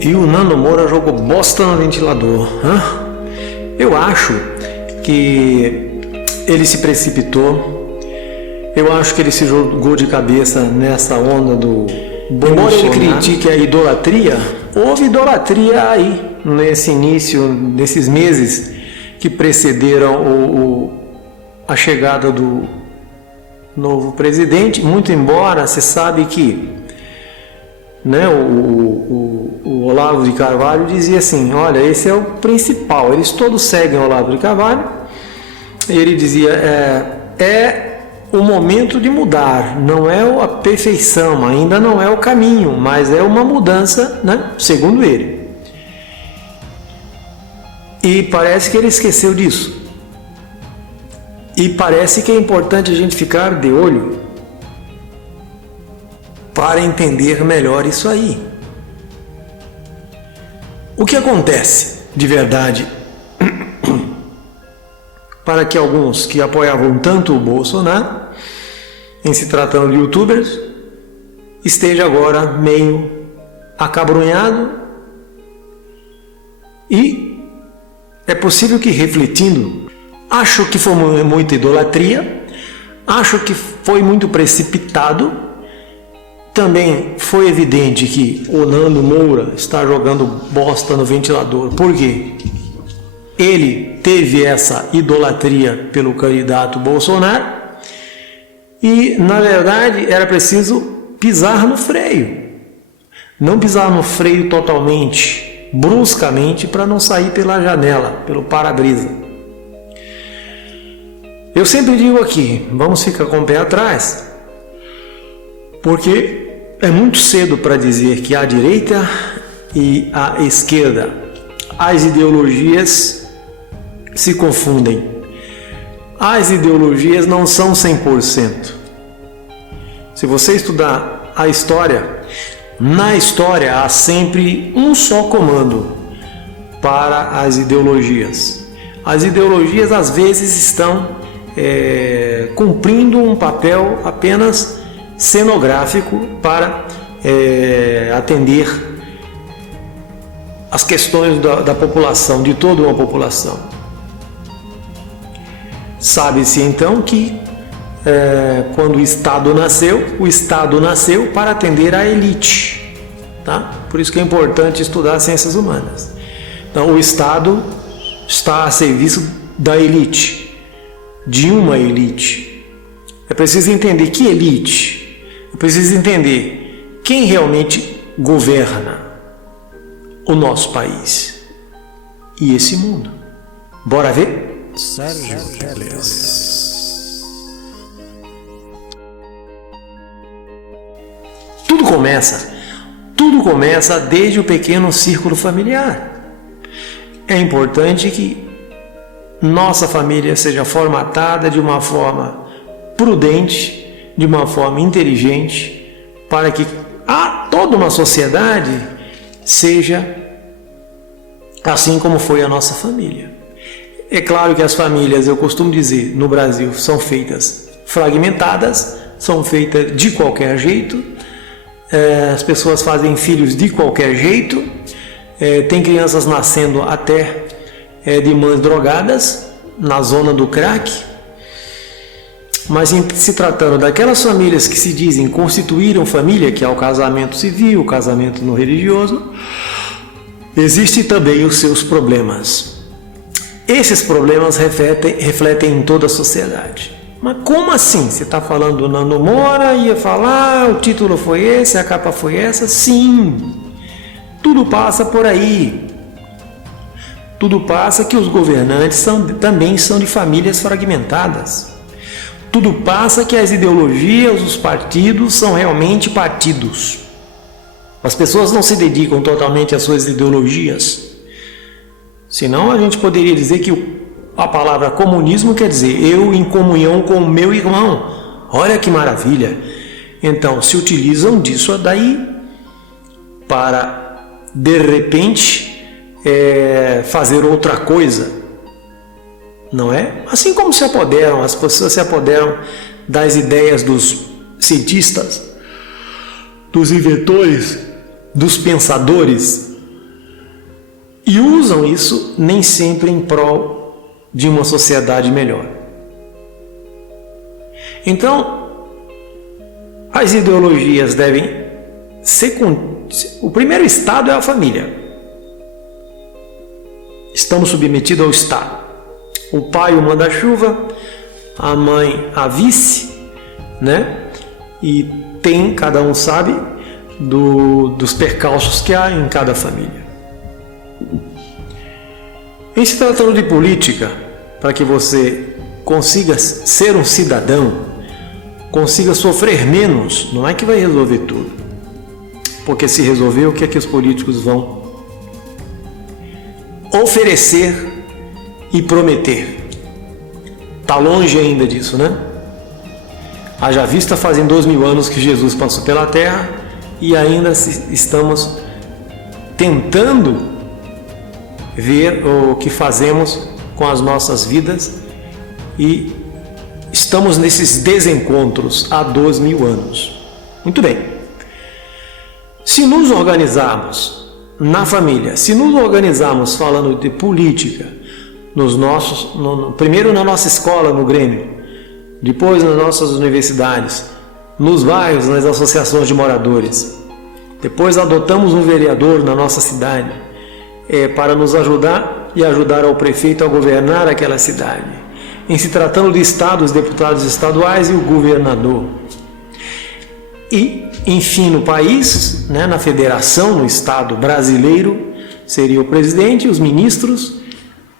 E o Nando Moura jogou bosta no ventilador. Eu acho que ele se precipitou. Eu acho que ele se jogou de cabeça nessa onda do Embora ele critique a idolatria, houve idolatria aí, nesse início, nesses meses que precederam a chegada do novo presidente, muito embora se sabe que o Olavo de Carvalho dizia assim, olha, esse é o principal, eles todos seguem o Olavo de Carvalho, e ele dizia, é o momento de mudar, não é a perfeição, ainda não é o caminho, mas é uma mudança, segundo ele. E parece que ele esqueceu disso. E parece que é importante a gente ficar de olho para entender melhor isso aí. O que acontece de verdade para que alguns que apoiavam tanto o Bolsonaro, em se tratando de youtubers, esteja agora meio acabrunhado e é possível que refletindo, acho que foi muita idolatria, acho que foi muito precipitado, também foi evidente que o Nando Moura está jogando bosta no ventilador, por quê? Ele teve essa idolatria pelo candidato Bolsonaro e, na verdade, era preciso pisar no freio. Não pisar no freio totalmente, bruscamente, para não sair pela janela, pelo para-brisa. Eu sempre digo aqui, vamos ficar com o pé atrás, porque é muito cedo para dizer que a direita e a esquerda, as ideologias se confundem. As ideologias não são 100%. Se você estudar a história, na história há sempre um só comando para as ideologias. As ideologias às vezes estão cumprindo um papel apenas cenográfico para atender as questões da população, de toda uma população. Sabe-se então que quando o Estado nasceu para atender à elite, tá? Por isso que é importante estudar ciências humanas. Então o Estado está a serviço da elite, de uma elite. É preciso entender que elite, é preciso entender quem realmente governa o nosso país e esse mundo. Bora ver? Sérgio Teles. Tudo começa desde o pequeno círculo familiar. É importante que nossa família seja formatada de uma forma prudente, de uma forma inteligente, para que toda uma sociedade seja assim como foi a nossa família. É claro que as famílias, eu costumo dizer, no Brasil são feitas fragmentadas, são feitas de qualquer jeito, as pessoas fazem filhos de qualquer jeito, tem crianças nascendo até de mães drogadas, na zona do crack, mas em se tratando daquelas famílias que se dizem constituíram família, que é o casamento civil, o casamento no religioso, existem também os seus problemas. Esses problemas refletem em toda a sociedade. Mas como assim? Você está falando do Nando Moura, ia falar, o título foi esse, a capa foi essa? Sim, tudo passa por aí. Tudo passa que os governantes também são de famílias fragmentadas. Tudo passa que as ideologias, os partidos são realmente partidos. As pessoas não se dedicam totalmente às suas ideologias. Senão a gente poderia dizer que a palavra comunismo quer dizer eu em comunhão com o meu irmão. Olha que maravilha! Então se utilizam disso daí para, de repente, fazer outra coisa. Não é? Assim como as pessoas se apoderam das ideias dos cientistas, dos inventores, dos pensadores, E usam isso nem sempre em prol de uma sociedade melhor. Então, as ideologias devem ser... O primeiro estado é a família. Estamos submetidos ao Estado. O pai o manda-chuva, a mãe a vice, né? E tem, cada um sabe, dos percalços que há em cada família. Em se tratando de política, para que você consiga ser um cidadão, consiga sofrer menos, não é que vai resolver tudo. Porque se resolver, o que é que os políticos vão oferecer e prometer? Está longe ainda disso, né? Haja vista fazem 2000 anos que Jesus passou pela terra e ainda estamos tentando ver o que fazemos com as nossas vidas e estamos nesses desencontros há 2000 anos. Muito bem. Se nos organizarmos na família, se nos organizarmos falando de política, primeiro na nossa escola, no Grêmio, depois nas nossas universidades, nos bairros, nas associações de moradores, depois adotamos um vereador na nossa cidade para nos ajudar e ajudar ao prefeito a governar aquela cidade. Em se tratando de estado, os deputados estaduais e o governador. E, enfim, no país, né, na federação, no estado brasileiro, seria o presidente, os ministros,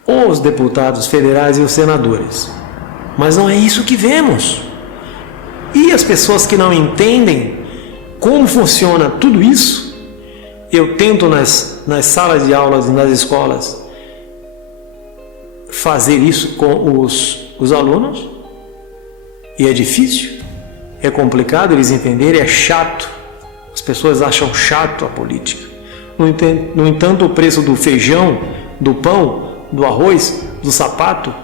ou os deputados federais e os senadores. Mas não é isso que vemos. E as pessoas que não entendem como funciona tudo isso, eu tento nas salas de aulas e nas escolas fazer isso com os alunos, e é difícil, é complicado eles entenderem, é chato. As pessoas acham chato a política. No entanto, o preço do feijão, do pão, do arroz, do sapato,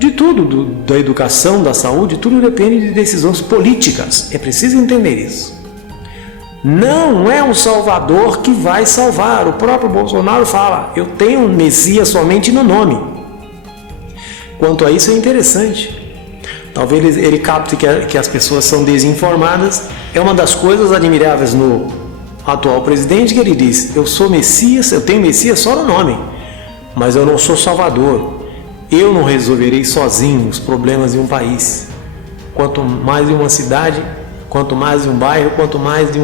de tudo, da educação, da saúde, tudo depende de decisões políticas. É preciso entender isso. Não é um salvador que vai salvar. O próprio Bolsonaro fala: eu tenho um Messias somente no nome. Quanto a isso é interessante. Talvez ele capte que as pessoas são desinformadas. É uma das coisas admiráveis no atual presidente, que ele diz: eu sou Messias, eu tenho Messias só no nome, mas eu não sou salvador. Eu não resolverei sozinho os problemas de um país. Quanto mais de uma cidade, quanto mais de um bairro, quanto mais de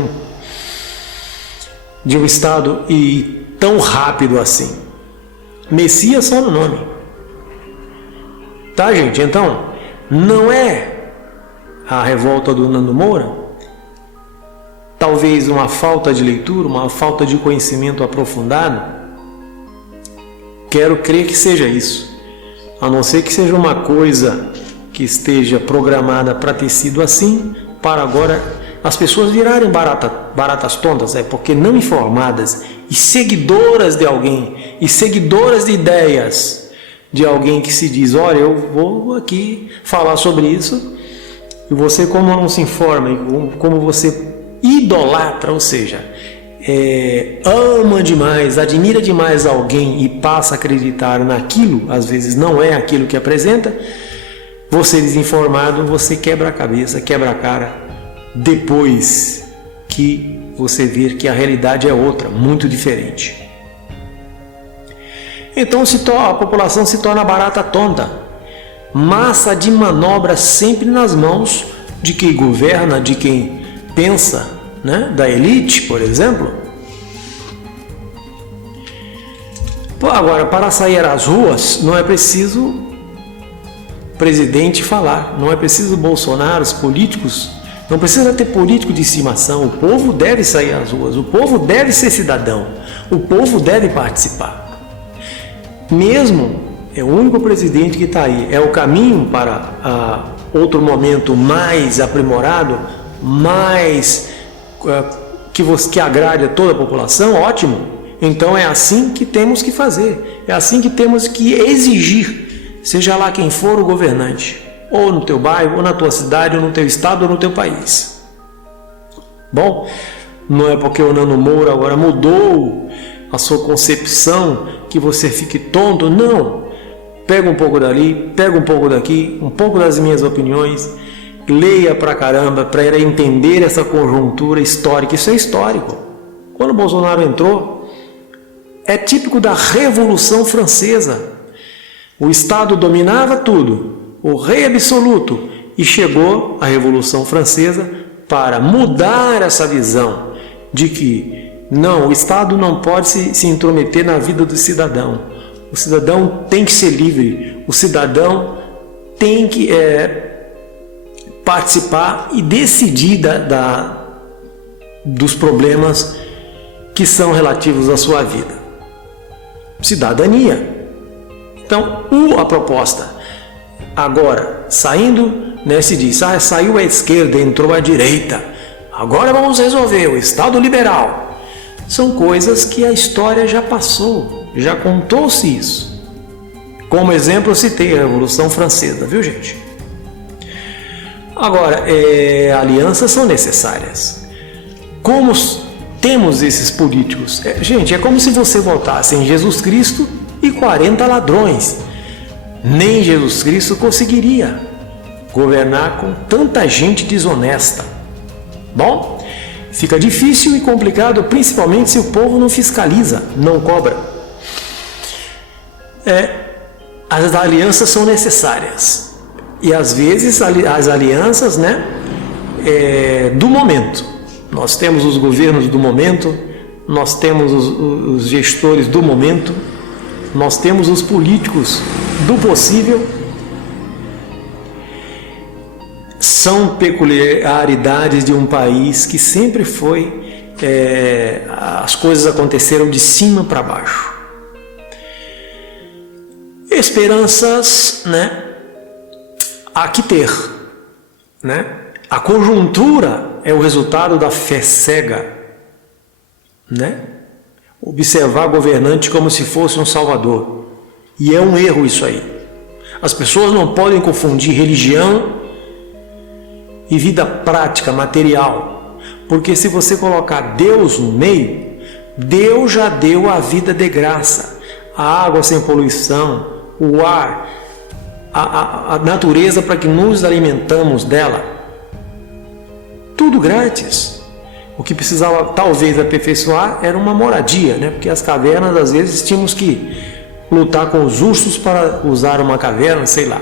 um estado, e tão rápido assim. Messias só no nome. Tá, gente? Então, não é a revolta do Nando Moura? Talvez uma falta de leitura, uma falta de conhecimento aprofundado? Quero crer que seja isso. A não ser que seja uma coisa que esteja programada para ter sido assim, para agora as pessoas virarem baratas tontas, porque não informadas e seguidoras de alguém, e seguidoras de ideias de alguém que se diz: olha, eu vou aqui falar sobre isso, e você, como não se informa, e como você idolatra, ou seja, ama demais, admira demais alguém e passa a acreditar naquilo, às vezes não é aquilo que apresenta, você desinformado, você quebra a cabeça, quebra a cara, depois que você ver que a realidade é outra, muito diferente. Então a população se torna barata tonta, massa de manobra sempre nas mãos de quem governa, de quem pensa, né? Da elite, por exemplo. Agora, para sair às ruas, não é preciso o presidente falar, não é preciso Bolsonaro, os políticos, não precisa ter político de estimação. O povo deve sair às ruas, o povo deve ser cidadão, o povo deve participar. Mesmo é o único presidente que está aí, é o caminho para outro momento mais aprimorado, mais que agrade a toda a população, ótimo. Então é assim que temos que fazer, é assim que temos que exigir, seja lá quem for o governante, ou no teu bairro, ou na tua cidade, ou no teu estado, ou no teu país. Bom, não é porque o Nando Moura agora mudou a sua concepção, que você fique tonto. Não. Pega um pouco dali, pega um pouco daqui, um pouco das minhas opiniões, leia pra caramba, para entender essa conjuntura histórica. Isso é histórico. Quando o Bolsonaro entrou, é típico da Revolução Francesa. O Estado dominava tudo, o rei absoluto, e chegou a Revolução Francesa para mudar essa visão de que não, o Estado não pode se intrometer na vida do cidadão. O cidadão tem que ser livre, o cidadão tem que participar e decidir dos problemas que são relativos à sua vida. Cidadania. Então, a proposta. Agora, saindo, se diz, saiu a esquerda, entrou a direita. Agora vamos resolver o Estado liberal. São coisas que a história já passou, já contou-se isso. Como exemplo, eu citei a Revolução Francesa, viu, gente? Agora, alianças são necessárias. Como temos esses políticos? Gente, é como se você votasse em Jesus Cristo e 40 ladrões. Nem Jesus Cristo conseguiria governar com tanta gente desonesta. Bom, fica difícil e complicado, principalmente se o povo não fiscaliza, não cobra. As alianças são necessárias. E às vezes as alianças, do momento. Nós temos os governos do momento, nós temos os gestores do momento, nós temos os políticos do possível. São peculiaridades de um país que sempre foi, as coisas aconteceram de cima para baixo. Esperanças, há que ter, A conjuntura é o resultado da fé cega, Observar governante como se fosse um salvador. E é um erro isso aí. As pessoas não podem confundir religião e vida prática, material. Porque se você colocar Deus no meio, Deus já deu a vida de graça. A água sem poluição, o ar, a natureza para que nos alimentamos dela. Tudo grátis. O que precisava talvez aperfeiçoar era uma moradia, porque as cavernas às vezes tínhamos que lutar com os ursos para usar uma caverna, sei lá.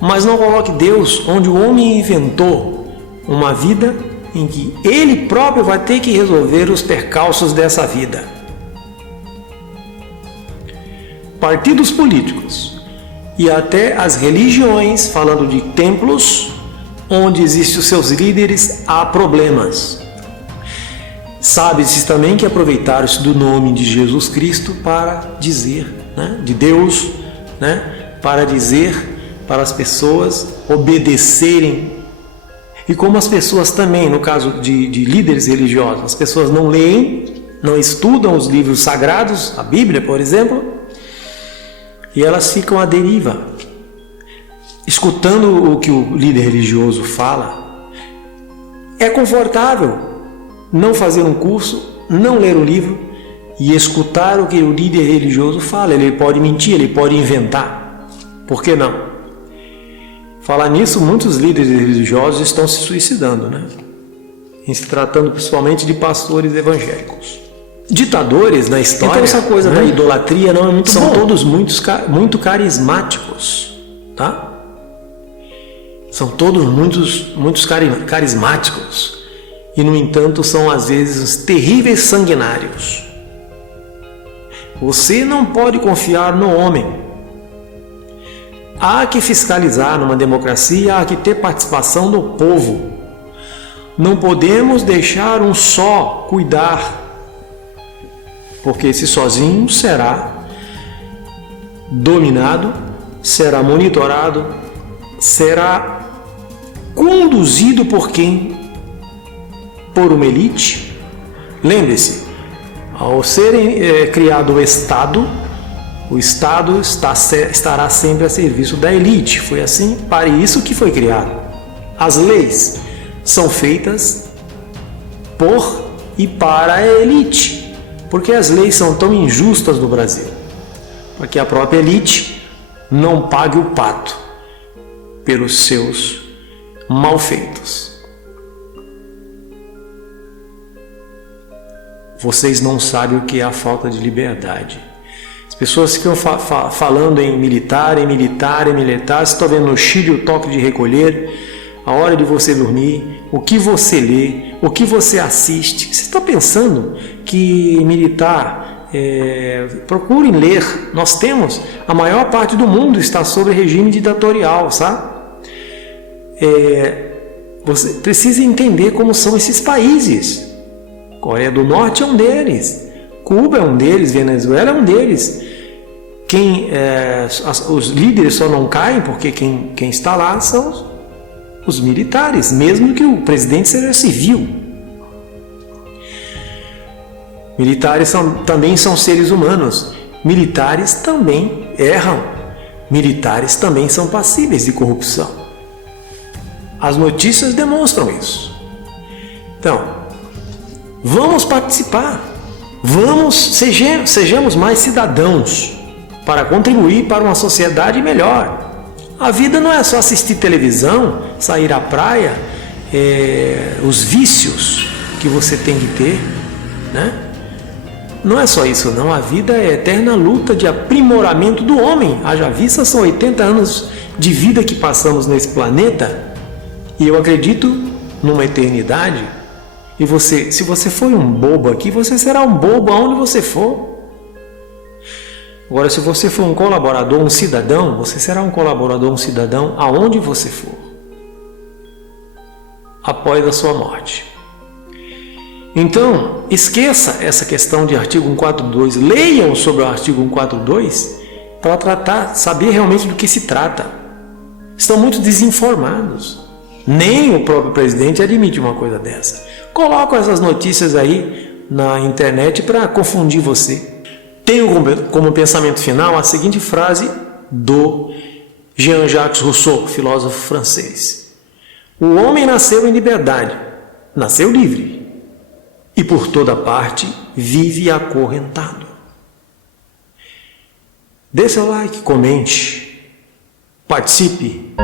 Mas não coloque Deus onde o homem inventou uma vida em que ele próprio vai ter que resolver os percalços dessa vida. Partidos políticos e até as religiões, falando de templos, onde existem os seus líderes, há problemas. Sabe-se também que aproveitaram-se do nome de Jesus Cristo para dizer, de Deus, para dizer para as pessoas obedecerem. E como as pessoas também, no caso de líderes religiosos, as pessoas não leem, não estudam os livros sagrados, a Bíblia, por exemplo, e elas ficam à deriva, escutando o que o líder religioso fala. É confortável não fazer um curso, não ler o livro e escutar o que o líder religioso fala. Ele pode mentir, ele pode inventar. Por que não? Falar nisso, muitos líderes religiosos estão se suicidando, em se tratando principalmente de pastores evangélicos. Ditadores na história. Então essa coisa da idolatria não é muito são bom. Todos muito carismáticos, tá? São todos muito carismáticos e, no entanto, são às vezes terríveis sanguinários. Você não pode confiar no homem. Há que fiscalizar numa democracia, há que ter participação do povo. Não podemos deixar um só cuidar, porque esse sozinho será dominado, será monitorado, será conduzido por quem? Por uma elite. Lembre-se, ao ser criado o Estado estará sempre a serviço da elite. Foi assim, para isso que foi criado. As leis são feitas por e para a elite. Porque as leis são tão injustas no Brasil? Para que a própria elite não pague o pato pelos seus malfeitos. Vocês não sabem o que é a falta de liberdade. As pessoas ficam falando em militar, se estão vendo no Chile o toque de recolher, a hora de você dormir, o que você lê, o que você assiste. Você está pensando que militar, procurem ler. Nós temos, a maior parte do mundo está sob regime ditatorial, sabe? Você precisa entender como são esses países. Coreia do Norte é um deles, Cuba é um deles, Venezuela é um deles. Os líderes só não caem porque quem está lá são os militares, mesmo que o presidente seja civil. Militares também são seres humanos, militares também erram, militares também são passíveis de corrupção. As notícias demonstram isso. Então, vamos participar, sejamos mais cidadãos para contribuir para uma sociedade melhor. A vida não é só assistir televisão, sair à praia, os vícios que você tem que ter, né? Não é só isso não, a vida é eterna luta de aprimoramento do homem. Haja vista, são 80 anos de vida que passamos nesse planeta e eu acredito numa eternidade. E se você foi um bobo aqui, você será um bobo aonde você for. Agora, se você for um colaborador, um cidadão, você será um colaborador, um cidadão aonde você for, após a sua morte. Então, esqueça essa questão de artigo 142, leiam sobre o artigo 142 para saber realmente do que se trata. Estão muito desinformados. Nem o próprio presidente admite uma coisa dessa. Colocam essas notícias aí na internet para confundir você. Tenho como pensamento final a seguinte frase do Jean-Jacques Rousseau, filósofo francês: o homem nasceu em liberdade, nasceu livre, e por toda parte vive acorrentado. Dê seu like, comente, participe.